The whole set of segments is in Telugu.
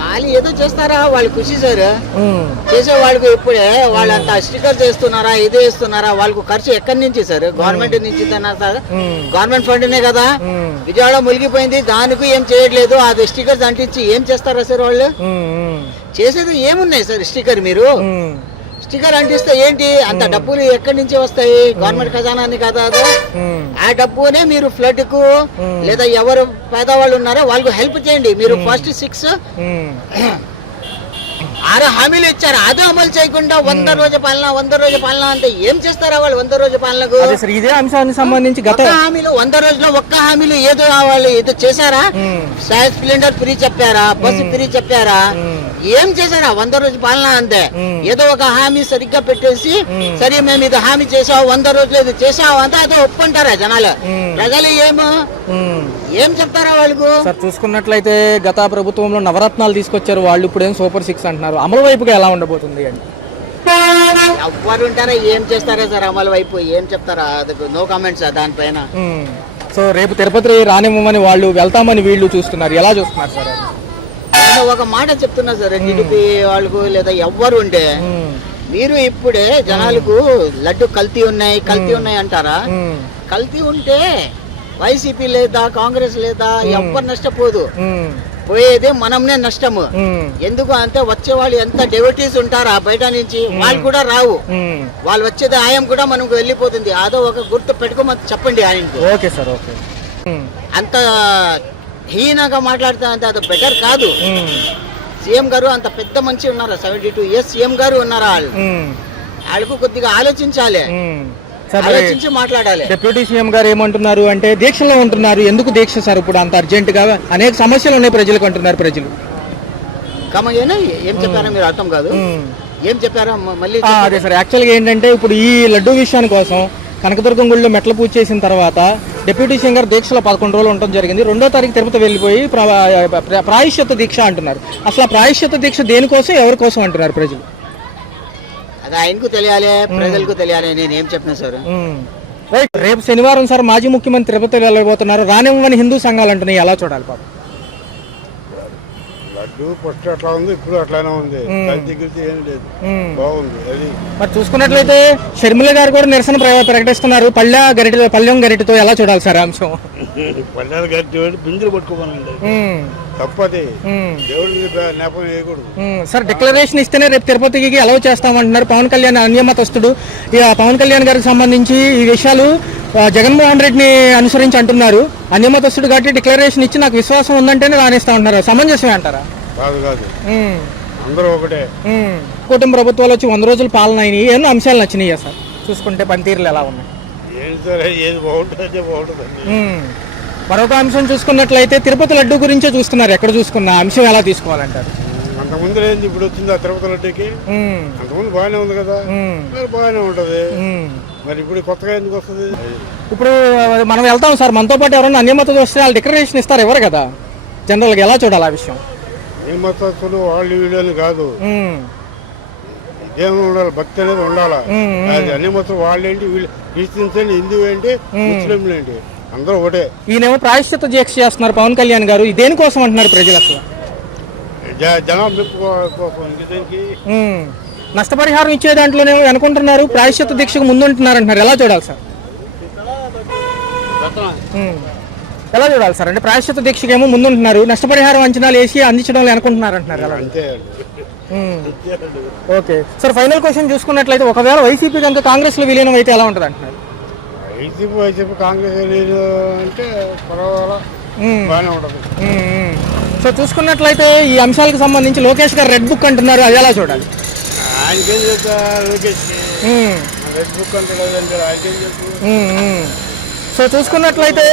వాళ్ళు ఏదో చేస్తారా, వాళ్ళు ఖుషి సార్. చేసే వాళ్ళకి ఇప్పుడే వాళ్ళంతా స్టిక్కర్ చేస్తున్నారా, ఇది వేస్తున్నారా, వాళ్ళకు ఖర్చు ఎక్కడి నుంచి సార్? గవర్నమెంట్ నుంచి గవర్నమెంట్ ఫండ్నే కదా. విజయవాడ మునిగిపోయింది, దానికి ఏం చేయట్లేదు. అది స్టిక్కర్స్ అంటించి ఏం చేస్తారా సార్? వాళ్ళు చేసేది ఏమున్నాయి సార్? స్టిక్కర్ మీరు స్టిక్కర్ అంటిస్తే ఏంటి? అంత డబ్బులు ఎక్కడి నుంచి వస్తాయి? గవర్నమెంట్ ఖజానాన్ని కదా అది. ఆ డబ్బునే మీరు ఫ్లడ్ కు లేదా ఎవరు పేదవాళ్ళు ఉన్నారో వాళ్ళకు హెల్ప్ చేయండి. మీరు ఫస్ట్ 6 హామీలు ఇచ్చారు, అదే అమలు చేయకుండా 100 రోజు పాలన అంటే ఏం చేస్తారా వాళ్ళు? 100 రోజు పాలనకు ఇదే అంశానికి సంబంధించి గత హామీలు 100 రోజుల్లో ఒక్క హామీలు ఏదో వాళ్ళు ఏదో చేశారా? గ్యాస్ సిలిండర్ ఫ్రీ చెప్పారా? బస్సు ఫ్రీ చెప్పారా? ఏం చేశారా? 100 రోజు పాలన అంతే. ఏదో ఒక హామీ సరిగ్గా పెట్టేసి సరే మేము ఇది హామీ చేసావు, 100 రోజులు ఇది చేసావు అంతా అదే ఒప్పుకుంటారా జనాలు? ప్రజలు ఏం చెప్తారా వాళ్ళకు? సార్ చూసుకున్నట్లయితే గత ప్రభుత్వంలో నవరత్నాలు తీసుకొచ్చారు వాళ్ళు, ఇప్పుడు ఏం సూపర్ 6 అంటున్నారు. అమలు వైపుగా ఎలా ఉండబోతుంది అండి? ఎవరు ఉంటారా, ఏం చేస్తారా సార్? అమలు వైపు ఏం చెప్తారా? నో కామెంట్స్ దానిపైన. సో రేపు తిరుపతి రానివ్వమని వాళ్ళు, వెళ్తామని వీళ్ళు చూస్తున్నారు, ఎలా చూస్తున్నారు సార్? నేను ఒక మాట చెప్తున్నా సార్, టీడీపీ వాళ్ళకు లేదా ఎవ్వరు ఉంటే మీరు ఇప్పుడే జనాలకు లడ్డు కల్తీ ఉన్నాయి అంటారా? కల్తీ ఉంటే వైసీపీ లేదా కాంగ్రెస్ లేదా ఎవ్వరు నష్టపోదు, పోయేది మనమే నష్టము. ఎందుకు అంటే వచ్చే వాళ్ళు ఎంత డెవటీస్ ఉంటారా బయట నుంచి, వాళ్ళు కూడా రావు. వాళ్ళు వచ్చేది ఆయం కూడా మనకు వెళ్ళిపోతుంది. అదో ఒక గుర్తు పెట్టుకోమని చెప్పండి ఆయనకు. Okay sir, okay. అంత హీనంగా మాట్లాడితే అంత అది బెటర్ కాదు. సీఎం గారు అంత పెద్ద మనిషి ఉన్నారు, 72 years సీఎం గారు ఉన్నారు. వాళ్ళకు కొద్దిగా ఆలోచించాలి, ఆలోచించి మాట్లాడాలి. డిప్యూటీ సీఎం గారు ఏమంటున్నారు అంటే దీక్షలో ఉంటున్నారు. ఎందుకు దీక్ష సార్ ఇప్పుడు అంత అర్జెంట్ గా? అనేక సమస్యలు ఉన్నాయి ప్రజలకు అంటున్నారు. ప్రజలు ఏం చెప్పారా మీరు? అర్థం కాదు. ఏం చెప్పారా మళ్ళీ? అదే సార్, యాక్చువల్గా ఏంటంటే ఇప్పుడు ఈ లడ్డూ విషయాని కోసం కనకదుర్గం గుడిలో మెట్ల పూజ చేసిన తర్వాత డిప్యూటీ సీఎం గారు దీక్షలో 11 రోజులు ఉండడం జరిగింది. 2వ తారీఖు తిరుపతి వెళ్ళిపోయి ప్రాయశ్చిత్త దీక్ష అంటున్నారు. అసలు ప్రాయశ్చిత్త దీక్ష దేనికోసం, ఎవరి కోసం అంటున్నారు ప్రజలు? అది ఆయనకు తెలియాలి, ప్రజలకు తెలియాలి. నేను ఏం చెప్పినా సార్. రేపు శనివారం సార్ మాజీ ముఖ్యమంత్రి తిరుపతి వెళ్ళబోతున్నారు. రానివ్వని హిందూ సంఘాలు అంటున్నాయి, ఎలా చూడాలి పాపం? లడ్డు ఫస్ట్ అట్లా ఉంది, ఇప్పుడు అట్లానే ఉంది. ఏం లేదు, బాగుంది. అది మరి చూసుకున్నట్లయితే షర్మిల గారు కూడా నిరసన ప్రకటిస్తున్నారు పళ్ళెం గరిటితో. ఎలా చూడాలి సార్ అంశం? పల్లెల గట్టి బిందులు పట్టుకోమనండి, తప్పది. దేవుడి నేపథ్యం వేయకూడదు సార్. డిక్లరేషన్ ఇస్తేనే రేపు తిరుపతికి అలౌ చేస్తామంటున్నారు పవన్ కళ్యాణ్, అన్యమతస్తుడు. పవన్ కళ్యాణ్ గారికి సంబంధించి ఈ విషయాలు జగన్మోహన్ రెడ్డిని అనుసరించి అంటున్నారు. అన్యమతస్తుడు కాబట్టి డిక్లరేషన్ ఇచ్చి నాకు విశ్వాసం ఉందంటేనే రాణిస్తా ఉంటున్నారు. సమంజసమే అంటారా? కాదు, అందరూ ఒకటే. కుటుంబ ప్రభుత్వాలు వచ్చి 100 రోజులు పాలన అయినాయి. ఎన్నో అంశాలు నచ్చినాయి సార్ చూసుకుంటే? పనితీరులు ఎలా ఉన్నాయి? ఏది బాగుంటుంది. మరొక అంశం చూసుకున్నట్లయితే తిరుపతి లడ్డు గురించే చూస్తున్నారు. ఎక్కడ చూసుకున్న అంశం ఎలా తీసుకోవాలంటారు? అంతకుముందు ఏంది, ఇప్పుడు వచ్చింది తిరుపతి లడ్డుకి. అంతకుముందు బాగానే ఉంది కదా, బాగానే ఉంటది. మరి ఇప్పుడు కొత్తగా ఎందుకు వస్తుంది? ఇప్పుడు మనం వెళ్తాం సార్, మనతో పాటు ఎవరైనా అన్యమత వస్తే వాళ్ళు డిక్లరేషన్ ఇస్తారు, ఎవరు కదా జనరల్గా. ఎలా చూడాలి ఆ విషయం? అన్యమతస్తులు వాళ్ళు వీళ్ళని కాదు, ఇదేమో ఉండాలి, భక్తి అనేది ఉండాలా. అది అన్యమతం వాళ్ళేంటి, వీళ్ళు క్రిస్టియన్స్ ఏంటి, హిందూ ఏంటి, ముస్లింలు ఏంటి, అందరూ ఒకటే. ఈయనేమో ప్రాయశ్చిత్త దీక్ష చేస్తున్నారు పవన్ కళ్యాణ్ గారు. దేనికోసం అంటున్నారు ప్రజలు? అసలు జనం మెప్పు కోసం. దీనికి నష్టపరిహారం ఇచ్చే దాంట్లోనే అనుకుంటున్నారు, ప్రాయశ్చిత్త దీక్షకు ముందు ఉంటున్నారు అంటున్నారు. ఎలా చూడాలి సార్? ఎలా చూడాలి సార్? అంటే ప్రాయశ్చిత్త దీక్షకి ఏమో ముందు ఉంటున్నారు, నష్టపరిహారం అంచనాలు వేసి అందించడం అనుకుంటున్నారు అంటున్నారు. అంతే. ఓకే సార్, ఫైనల్ క్వశ్చన్ చూసుకున్నట్లయితే ఒకవేళ వైసీపీ కనుక కాంగ్రెస్ లో విలీనం అయితే ఎలా ఉంటుంది అంటున్నారు? వైసీపీ కాంగ్రెస్ అంటే పర్వాలా, బాగానే ఉంటుంది. సో చూసుకున్నట్లయితే ఈ అంశాలకు సంబంధించి లోకేష్ గారు రెడ్ బుక్ అంటున్నారు, అది ఎలా చూడాలి? ఆయనకేం చెప్తా లోకేష్, రెడ్ బుక్ అంటాడు, ఆయనకేం చెప్తారు. సో చూసుకున్నట్లయితే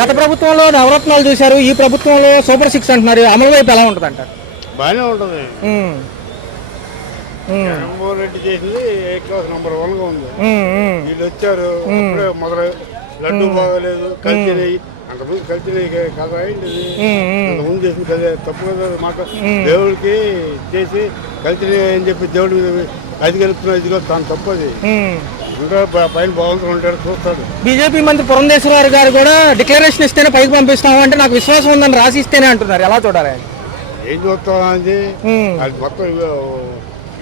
గత ప్రభుత్వంలో నవరత్నాలు చూశారు, ఈ ప్రభుత్వంలో సూపర్ 6 అంటున్నారు. అమలు వైపు ఎలా ఉంటుంది అంటారు? బాగానే ఉంటుంది. జగన్మోహన్ రెడ్డి చేసింది ఏ క్లాస్ నంబర్ 1 గా ఉంది. వీళ్ళు వచ్చారు ఇప్పుడే మొదలు, లడ్డు బాగోలేదు, కలిసి అంతకుముందు కలిసి కదా అయింది. అంతకుముందు చేసింది కదా, తప్పు కదా మాట. దేవుడికి చేసి కలిసి అని చెప్పి దేవుడి మీద అది కలుపుతున్న ఇదిలో తను తప్పది. పైన భగవంతుడు ఉంటాడు, చూస్తాడు. బీజేపీ మంత్రి పురంధేశ్వరరావు గారు కూడా డిక్లరేషన్ ఇస్తేనే పైకి పంపిస్తాము అంటే నాకు విశ్వాసం ఉందని రాసి ఇస్తేనే అంటున్నారు. ఎలా చూడాలి? ఏం చూస్తాం అది మొత్తం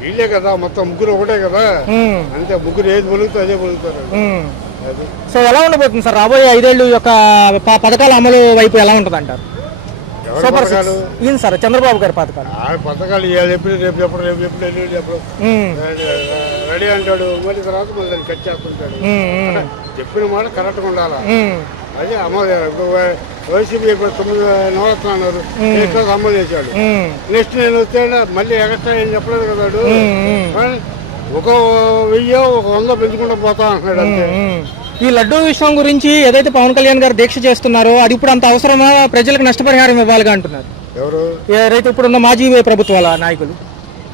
వీళ్ళే కదా, మొత్తం ముగ్గురు ఒకటే కదా, అంతే. ముగ్గురు ఏది పొలుగుతా అదే పొలుగుతారు. సో ఎలా ఉండబోతుంది సార్ రాబోయే 5 ఏళ్ళు యొక్క పథకాల అమలు వైపు ఎలా ఉంటుంది అంటారు? సూపర్ సిక్స్ ఈయన సార్ చంద్రబాబు గారి పథకాలు. ఆ పథకాలు ఎప్పుడు రేపు చెప్పడు, రేపు ఎప్పుడు ఎల్లుండి చెప్పడు, రెడీ అంటాడు, మళ్ళీ తర్వాత మళ్ళీ దాన్ని కట్ చేస్తుంటాడు. చెప్పిన మాట కరెక్ట్గా ఉండాలా, అదే అమలు. వైసీపీ ఇప్పుడు 9 నవరత్నాలు అన్నారు, నెక్స్ట్ అమలు చేశాడు. నెక్స్ట్ నేను వస్తే మళ్ళీ ఎక్స్ట్రా ఏం చెప్పలేదు కదా, ఒక 1000 ఒక 100 పెంచుకుంటూ పోతా అంటున్నాడు అంతే. ఈ లడ్డూ విషయం గురించి ఏదైతే పవన్ కళ్యాణ్ గారు దీక్ష చేస్తున్నారో అది ఇప్పుడు అంత అవసరమా? ప్రజలకు నష్టపరిహారం ఇవ్వాలిగా అంటున్నారు. ఎవరు? ఏదైతే ఇప్పుడున్న మాజీ ప్రభుత్వాల నాయకులు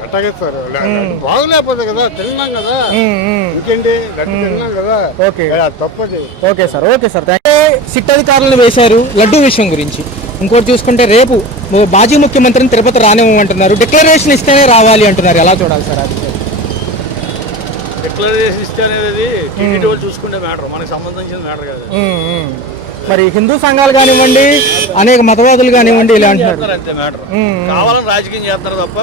అట్టగేస్తారు. బాగులేకపోతే కదా, తిన్నాం కదా, ఇంకేంటి తిన్నాం కదా. ఓకే, తప్పది. Okay sir, okay sir. SIT అధికారులను వేశారు లడ్డూ విషయం గురించి. ఇంకోటి చూసుకుంటే రేపు మాజీ ముఖ్యమంత్రిని తిరుపతి రానివ్వమంటున్నారు. డిక్లరేషన్ ఇస్తేనే రావాలి అంటున్నారు. ఎలా చూడాలి సార్ అది? డిక్లరేషన్ ఇస్తే అనేది టీడీటీ వాళ్ళు చూసుకుంటే మ్యాటర్, మనకు సంబంధించిన మ్యాటర్ కాదు. మరి హిందూ సంఘాలు కానివ్వండి, అనేక మతవాదులు కానివ్వండి ఇలా అంటున్నారు. అంతే మ్యాటర్. కావాలని రాజకీయం చేస్తున్నారు తప్ప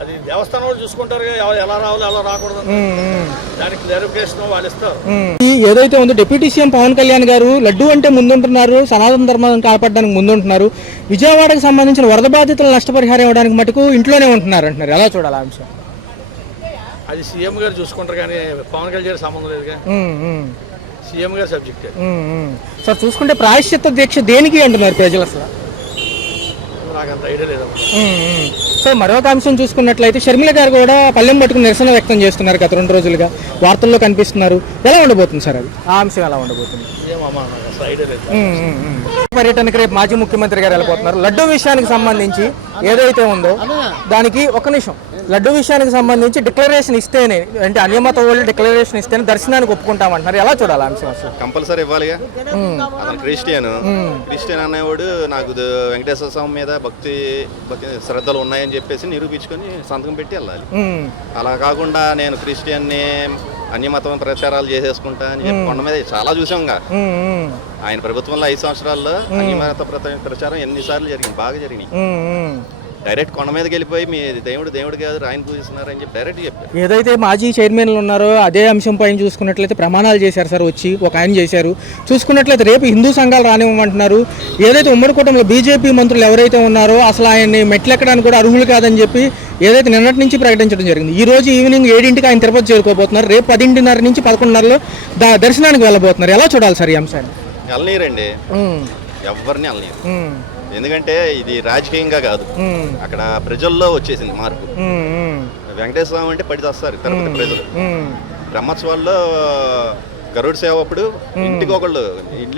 అది దేవస్థానం వాళ్ళు చూసుకుంటారు ఎలా రావాలి ఎలా రాకూడదు, దానికి క్లారిఫికేషన్ వాళ్ళు ఇస్తారు. ఏదైతే ఉందో డిప్యూటీ సీఎం పవన్ కళ్యాణ్ గారు లడ్డు అంటే ముందుంటున్నారు, సనాతన ధర్మాన్ని కాపాడడానికి ముందుంటున్నారు. విజయవాడకు సంబంధించిన వరద బాధితులు నష్టపరిహారం ఇవ్వడానికి మటుకు ఇంట్లోనే ఉంటున్నారు అంటున్నారు. ఎలా చూడాలి ఆ అంశం? అది సీఎం గారు చూసుకుంటారు కానీ పవన్ కళ్యాణ్ సంబంధం లేదుగా, సీఎం గారు సబ్జెక్ట్. సార్ చూసుకుంటే ప్రాయశ్చిత్త దీక్ష దేనికి అంటున్నారు ప్రజలు అసలు? నాకంత ఐడియా లేదు. సో మరొక అంశం చూసుకున్నట్లయితే షర్మిల గారు కూడా పల్లెం పట్టుకుని నిరసన వ్యక్తం చేస్తున్నారు గత 2 రోజులుగా, వార్తల్లో కనిపిస్తున్నారు. ఎలా ఉండబోతుంది సార్ అది? ఆ అంశం ఎలా ఉండబోతుంది? పర్యటనకి రేపు మాజీ ముఖ్యమంత్రి గారు వెళ్ళిపోతున్నారు. లడ్డూ విషయానికి సంబంధించి ఏదైతే ఉందో దానికి ఒక నిమిషం, లడ్డూ విషయానికి సంబంధించి డిక్లరేషన్ ఇస్తేనే, అంటే అన్యమత వాళ్ళు డిక్లరేషన్ ఇస్తేనే దర్శనానికి ఒప్పుకుంటామంటున్నారు. ఎలా చూడాలి అంశం అసలు? కంపల్సరీ ఇవ్వాలిగా. అతను క్రిస్టియన్ అనేవాడు నాకు వెంకటేశ్వర స్వామి మీద భక్తి శ్రద్ధలు ఉన్నాయని చెప్పేసి నిరూపించుకొని సంతకం పెట్టి వెళ్ళాలి. అలా కాకుండా నేను క్రిస్టియన్ని అన్యమతం ప్రచారాలు చేసేసుకుంటా అని చెప్పి కొండ మీద చాలా చూసాంగా. ఆయన ప్రభుత్వంలో 5 సంవత్సరాల్లో అన్యమత ప్రచారం ఎన్నిసార్లు జరిగింది, బాగా జరిగినాయి. డైరెక్ట్ కొండ మీదకి వెళ్ళిపోయి మీ దేవుడు కాదు ఆయన పూజిస్తున్నారని చెప్పి డైరెక్ట్ చెప్పారు. ఏదైతే మాజీ చైర్మన్లు ఉన్నారో అదే అంశం పైన చూసుకున్నట్లయితే ప్రమాణాలు చేశారు సార్, వచ్చి ఒక ఆయన చేశారు. చూసుకున్నట్లయితే రేపు హిందూ సంఘాలు రానివ్వమంటున్నారు. ఏదైతే ఉమ్మడి కూటమిలో బీజేపీ మంత్రులు ఎవరైతే ఉన్నారో అసలు ఆయన్ని మెట్లెక్కడానికి కూడా అర్హులు కాదని చెప్పి ఏదైతే నిన్నటి నుంచి ప్రకటించడం జరిగింది. ఈ రోజు ఈవినింగ్ 7ంటికి ఆయన తిరుపతి చేరుకోబోతున్నారు. రేపు 10:30 నుంచి 11:30లో దర్శనానికి వెళ్ళబోతున్నారు. ఎలా చూడాలి సార్ ఈ అంశాన్ని? వెళ్ళనీరండి, ఎవరిని వెళ్ళనీరు. ఎందుకంటే ఇది రాజకీయంగా కాదు, అక్కడ ప్రజల్లో వచ్చేసింది మార్పు. వెంకటేశ్వర స్వామి అంటే పడి వస్తారు తిరుపతి ప్రజలు. బ్రహ్మోత్సవాల్లో గరుడు సేవ అప్పుడు ఇంటికి ఒకళ్ళు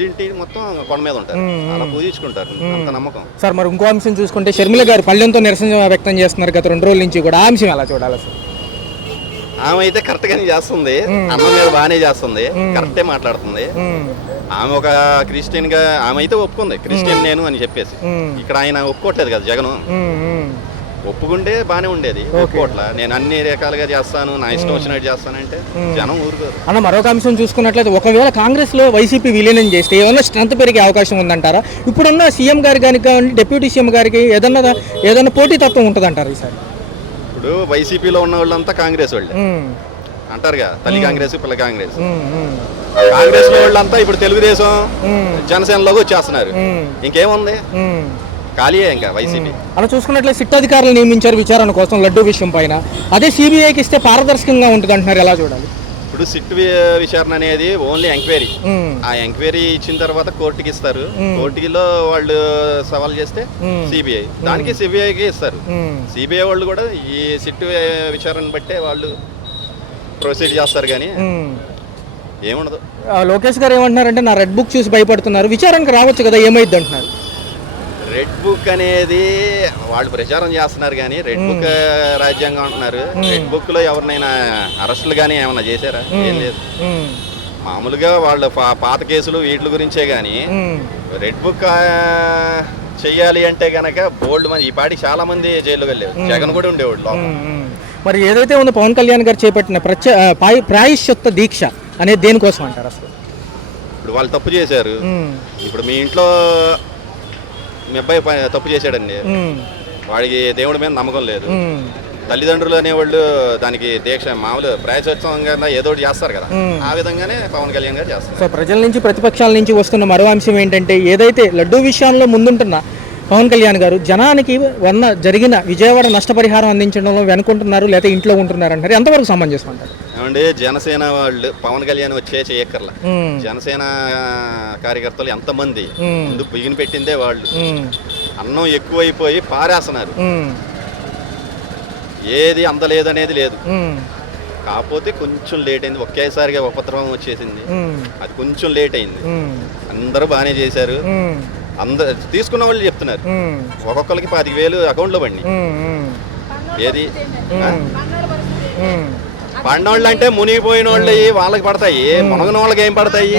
ఇంటి మొత్తం కొండ మీద ఉంటారు, అలా పూజించుకుంటారు, అంత నమ్మకం. సార్ మరి ఇంకో అంశం చూసుకుంటే షర్మిల గారు పల్లెంతో నిరసన వ్యక్తం చేస్తున్నారు గత 2 రోజుల నుంచి కూడా. ఆ అంశం ఎలా చూడాలి సార్? ఆమె అయితే కరెక్ట్ గానే చేస్తుంది, అమ్మ మీద బాగానే చేస్తుంది, కరెక్టే మాట్లాడుతుంది. ఆమె ఒక క్రిస్టియన్ గా ఆమె అయితే ఒప్పుకుంది, క్రిస్టియన్ నేను అని చెప్పేసి. ఇక్కడ ఆయన ఒప్పుకోవట్లేదు కదా జగన్. ఒప్పుకుంటే బానే ఉండేది, ఒప్పుకోట్లా. నేను అన్ని రకాలుగా చేస్తాను, నా ఇష్టం వచ్చినట్టు చేస్తానంటే జనం ఊరుకోరు. అన్న మరొక అంశం చూసుకున్నట్లయితే ఒకవేళ కాంగ్రెస్ లో వైసీపీ విలీనం చేస్తే ఏమన్నా స్ట్రెంత్ పెరిగే అవకాశం ఉందంటారా? ఇప్పుడున్న సీఎం గారి కానీ డిప్యూటీ సీఎం గారికి ఏదన్నా పోటీతత్వం ఉంటుందంటారా ఈసారి? ఇప్పుడు వైసీపీలో ఉన్న వాళ్ళంతా కాంగ్రెస్ వాళ్ళే అంటారుగా, తల్లి కాంగ్రెస్ పిల్ల కాంగ్రెస్. కాంగ్రెస్ లో వాళ్ళంతా ఇప్పుడు తెలుగుదేశం జనసేనలోకి వచ్చేస్తున్నారు. ఇంకేముంది, ఖాళీయే ఇంకా వైసీపీ. అలా చూసుకున్నట్లయితే సిట్ అధికారులు నియమించారు విచారణ కోసం లడ్డూ విషయం పైన. అదే సిబిఐకి ఇస్తే పారదర్శకంగా ఉంటుంది అంటున్నారు. ఎలా చూడాలి? ఇప్పుడు సిట్ విచారణ అనేది ఓన్లీ ఎంక్వైరీ. ఆ ఎంక్వైరీ ఇచ్చిన తర్వాత కోర్టుకి ఇస్తారు. కోర్టులో వాళ్ళు సవాల్ చేస్తే సిబిఐ, దానికి సిబిఐకి ఇస్తారు. సిబిఐ వాళ్ళు కూడా ఈ సిట్ విచారణ బట్టే వాళ్ళు ప్రొసీడ్ చేస్తారు, కానీ ఏముండదు. లోకేష్ గారు ఏమంటున్నారంటే నా రెడ్ బుక్ చూసి భయపడుతున్నారు, విచారణకు రావచ్చు కదా, ఏమైంది అంటున్నారు. రెడ్ బుక్ అనేది వాళ్ళు ప్రచారం చేస్తున్నారు కానీ రెడ్ బుక్ రాజ్యాంగం అంటున్నారు. రెడ్ బుక్ లో ఎవరినైనా అరెస్టులు కానీ ఏమన్నా చేశారా? ఏం లేదు. మామూలుగా వాళ్ళు పాత కేసులు వీటి గురించే కానీ రెడ్ బుక్ చెయ్యాలి అంటే గనక బోల్డ్ మంది ఈ పాటికి చాలా మంది జైల్లోకి వెళ్ళారు. జగన్ కూడా ఉండేవాడు లోపల. మరి ఏదైతే ఉందో పవన్ కళ్యాణ్ గారు చేపట్టిన ప్రాయశ్చిత్త దీక్ష అనేది దేనికోసం అంటారు అసలు? ఇప్పుడు వాళ్ళు తప్పు చేశారు. ఇప్పుడు మీ ఇంట్లో మీ అబ్బాయి తప్పు చేశాడండి, వాడికి దేవుడి మీద నమ్మకం లేదు. తల్లిదండ్రులు అనేవాళ్ళు దానికి దీక్ష మామూలు ప్రాయశ్చిత్తంగా ఏదో ఒకటి చేస్తారు కదా, ఆ విధంగానే పవన్ కళ్యాణ్ గారు చేస్తారు. సో ప్రజల నుంచి ప్రతిపక్షాల నుంచి వస్తున్న మరో అంశం ఏంటంటే, ఏదైతే లడ్డూ విషయంలో ముందుంటున్న పవన్ కళ్యాణ్ గారు జనానికి జరిగిన విజయవాడ నష్టపరిహారం అందించడంలో వెనుకుంటున్నారు, లేకపోతే ఇంట్లో ఉంటున్నారు అంటారు, ఎంతవరకు సమంజసం అంటారు? ఏమంటే జనసేన వాళ్ళు పవన్ కళ్యాణ్ వచ్చే చేయక్కర్లా. జనసేన కార్యకర్తలు ఎంతమంది ముందు బిగిన పెట్టిందే వాళ్ళు. అన్నం ఎక్కువైపోయి పారేస్తున్నారు, ఏది అందలేదనేది లేదు. కాకపోతే కొంచెం లేట్ అయింది, ఒకేసారిగా ఉపద్రవం వచ్చేసింది, అది కొంచెం లేట్ అయింది. అందరూ బాగానే చేశారు, అందరు తీసుకున్న వాళ్ళు చెప్తున్నారు ఒక్కొక్కరికి 25,000 అకౌంట్లో పడి. ఏది పడిన వాళ్ళు అంటే మునిగిపోయిన వాళ్ళు వాళ్ళకి పడతాయి, మునగన వాళ్ళకి ఏం పడతాయి?